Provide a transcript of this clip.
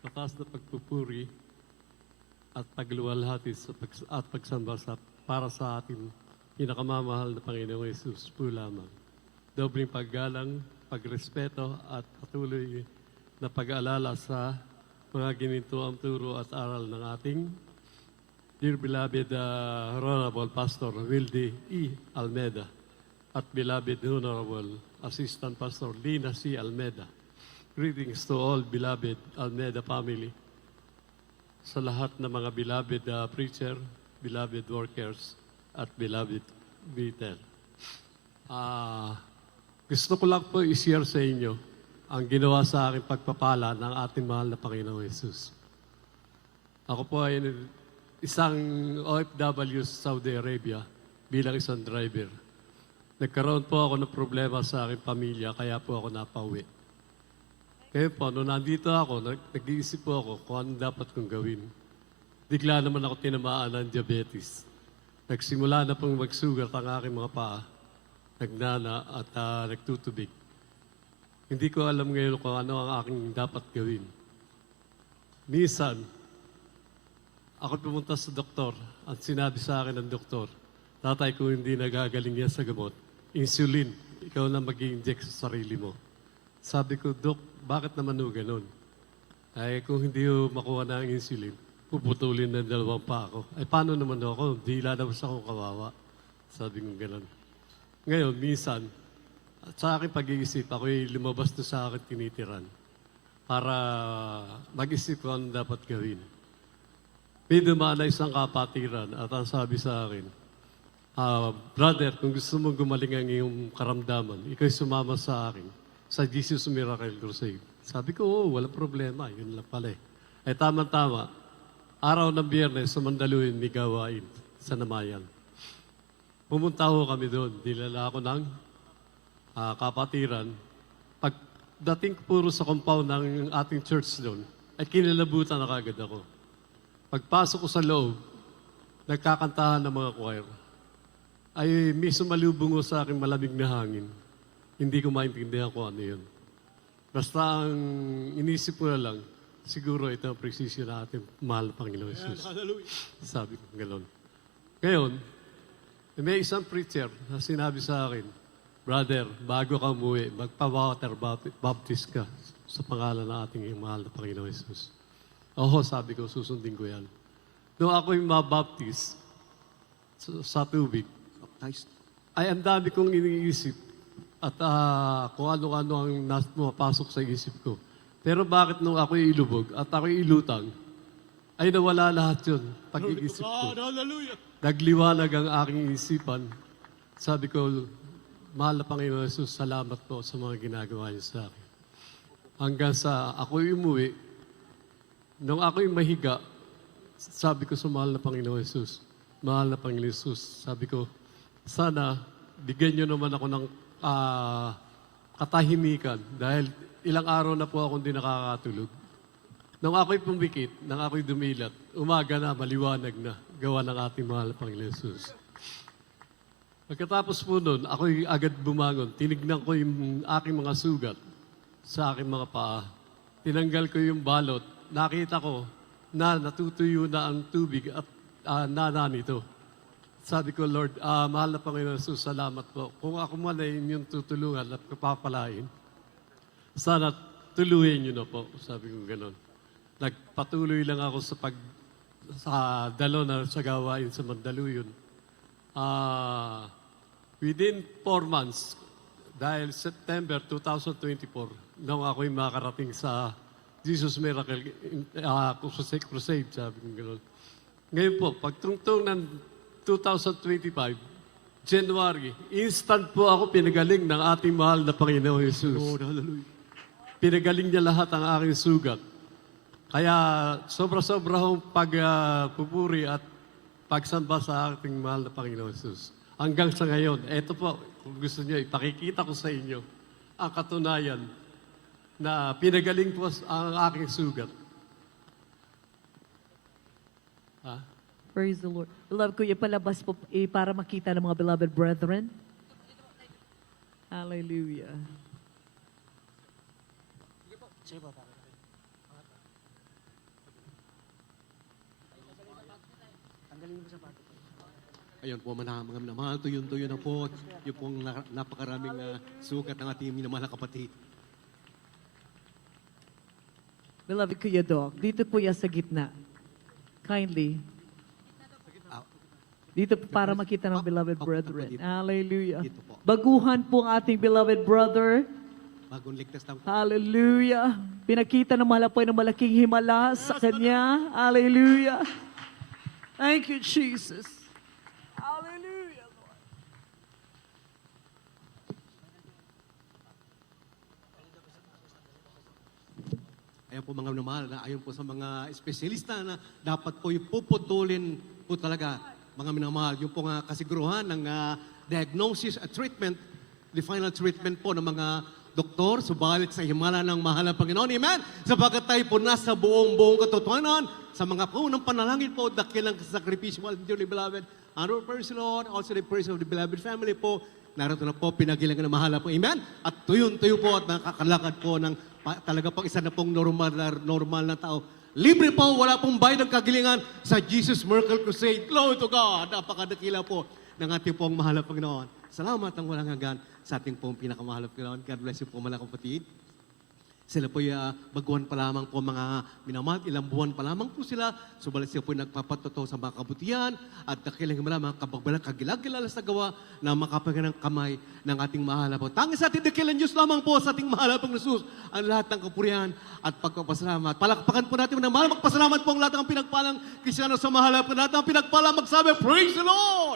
mataas na pagpupuri at pagluwalhati at pagsamba para sa ating pinakamamahal na Panginoong Yesus po lamang. Dobling paggalang, pagrespeto at patuloy na pag-aalala sa mga ginintuang turo at aral ng ating dear beloved Honorable Pastor Wildy E. Almeda at beloved Honorable Assistant Pastor Lina C. Almeda. Greetings to all beloved Almeda family, sa lahat ng mga beloved preacher, beloved workers, at beloved Vitel. Gusto ko lang po i-share sa inyo ang ginawa sa aking pagpapala ng ating mahal na Panginoong Yesus. Ako po ay isang OFW sa Saudi Arabia bilang isang driver. Nagkaroon po ako ng problema sa aking pamilya, kaya po ako napauwi. Kaya po, nung nandito ako, nag-iisip po ako kung ano dapat kong gawin. Bigla naman ako tinamaan ng diabetes. Nagsimula na pong magsugat ang aking mga paa, nagnana at nagtutubig. Hindi ko alam ngayon kung ano ang aking dapat gawin. Minsan, ako pumunta sa doktor at sinabi sa akin ng doktor, tatay ko hindi nagagaling yan sa gamot. Insulin, ikaw na mag-i-inject sa sarili mo. Sabi ko, Dok, bakit naman o ganun? Ay, kung hindi ko makuha na ang insulin, puputulin ng 2 pa ako. Ay, paano naman ako? Di lalabas ako kawawa. Sabi ko ganun. Ngayon, minsan, sa aking pag-iisip, ako'y lumabas na sa akin tinitiran para mag-isip ko ano dapat gawin. May dumaan na isang kapatiran at ang sabi sa akin, brother, kung gusto mong gumaling ang iyong karamdaman, ikaw'y sumama sa akin sa Jesus Miracle Crusade. Sabi ko, oo, walang problema. Yun lang pala eh. Ay tama-tama, araw ng Biyernes sa Mandaluyong may gawain sa Namayan. Pumunta ho kami doon. Dilala ako ng kapatiran. Pagdating ko puro sa compound ng ating church doon, ay kinalabutan na kagad ako. Pagpasok ko sa loob, nagkakantahan ng mga choir. Ay may sumalubong ko sa akin malamig na hangin. Hindi ko maintindihan kung ano yun. Basta ang inisip ko na lang, siguro ito ang presisyon na ating mahal na Panginoon Jesus. Sabi ko gano'n. Ngayon, may isang preacher na sinabi sa akin, brother, bago ka umuwi, magpa-water baptist ka sa pangalan ng ating mahal na Panginoon Jesus. Oo, sabi ko, susundin ko yan. Noong ako'y mabaptist sa tubig, ay ang dami kong iniisip at kung ano-ano ang mapasok sa isip ko. Pero bakit nung ako'y ilubog at ako'y ilutang, ay nawala lahat yun, pag-iisip ko. Nagliwanag ang aking isipan. Sabi ko, mahal na Panginoon Jesus, salamat po sa mga ginagawa niyo sa akin. Hanggang sa ako'y umuwi, nung ako'y mahiga, sabi ko sa mahal na Panginoon Jesus, mahal na Panginoon Jesus, sabi ko, sana bigyan niyo naman ako ng katahimikan dahil ilang araw na po akong di nakakatulog. Nung ako'y pumikit, nung ako'y dumilat, umaga na, maliwanag na, gawa ng ating mahal na Panginoon Jesus. Pagkatapos po nun, ako'y agad bumangon. Tinignan ko yung aking mga sugat sa aking mga paa. Tinanggal ko yung balot. Nakita ko na natutuyo na ang tubig at nananito. Sabi ko, Lord, mahal na Panginoon Jesus, salamat po. Kung ako man ay inyong tutulungan at kapapalain, sana tuluhin niyo na po. Sabi ko gano'n. Nagpatuloy lang ako sa dalo na sa gawain sa Mandaluyong. Within 4 months, dahil September 2024, nung ako'y makarating sa Jesus Miracle Crusade, sabi ko gano'n. Ngayon po, pagtungtong ng 2025, January, instant po ako pinagaling ng ating mahal na Panginoon Jesus. Oh, hallelujah. Pinagaling niya lahat ang aking sugat. Kaya sobra-sobra akong pagpupuri at pagsamba sa ating mahal na Panginoon Jesus. Hanggang sa ngayon, eto po, kung gusto niyo, ipakikita ko sa inyo ang katunayan na pinagaling po ang aking sugat. Praise the Lord. Beloved, kuya, palabas po para makita ng mga beloved brethren. Hallelujah. Ayun po, mga minamahal, tuyo na po. Yung pong napakaraming sukat ng ating minamahal na kapatid. Beloved Kuya Doc, dito po yan sa gitna. Kindly. Ah, Dito po para makita ng beloved Opo, brethren. dito. Hallelujah. Dito po. Baguhan po ang ating beloved brother. Bagong ligtas lang po. Hallelujah. Pinakita ng malapoy ng malaking himala sa kanya. Hallelujah. Thank you, Jesus. Hallelujah, Lord. Ayan po mga minamahal, na ayon po sa mga espesyalista na dapat po yung puputulin po talaga, mga minamahal, yung po nga kasiguruhan ng diagnosis at treatment, the final treatment po ng mga doktor, subalit sa himala ng mahal na Panginoon. Amen? Sapagkat tayo po nasa buong katotohanan sa mga unang panalangin po, dakilang sakripisyo, dearly beloved, honor, praise the Lord, also the praise of the beloved family po, narito na po, pinagilangan ng mahal po. Amen? At tuyo po at nakakalakad po ng talaga pong isa na pong normal na tao. Libre po, wala pong bayad ng kagilingan sa Jesus Miracle Crusade. Glory to God! Napakadakila po ng ating pong mahal na Panginoon. Salamat ang walang hanggan sa ating pong pinakamahal na Panginoon. God bless you po mga kapatid. Sila po baguhan pa lamang po mga minamahal, ilang buwan pa lamang po sila. Subalit sila po nagpapatotoo sa mga kabutihan at dakilang mga kabagbalang kagilag-gilalas na gawa na makapagan ng kamay ng ating mahal po. Tangis sa ating dakilang Diyos lamang po sa ating mahal pang Jesus ang lahat ng kapurihan at pagpapasalamat. Palakpakan po natin ng mahal, magpasalamat po ang lahat ng pinagpalang Kristyano sa mahal po. Lahat ng pinagpalang magsabi, Praise the Lord!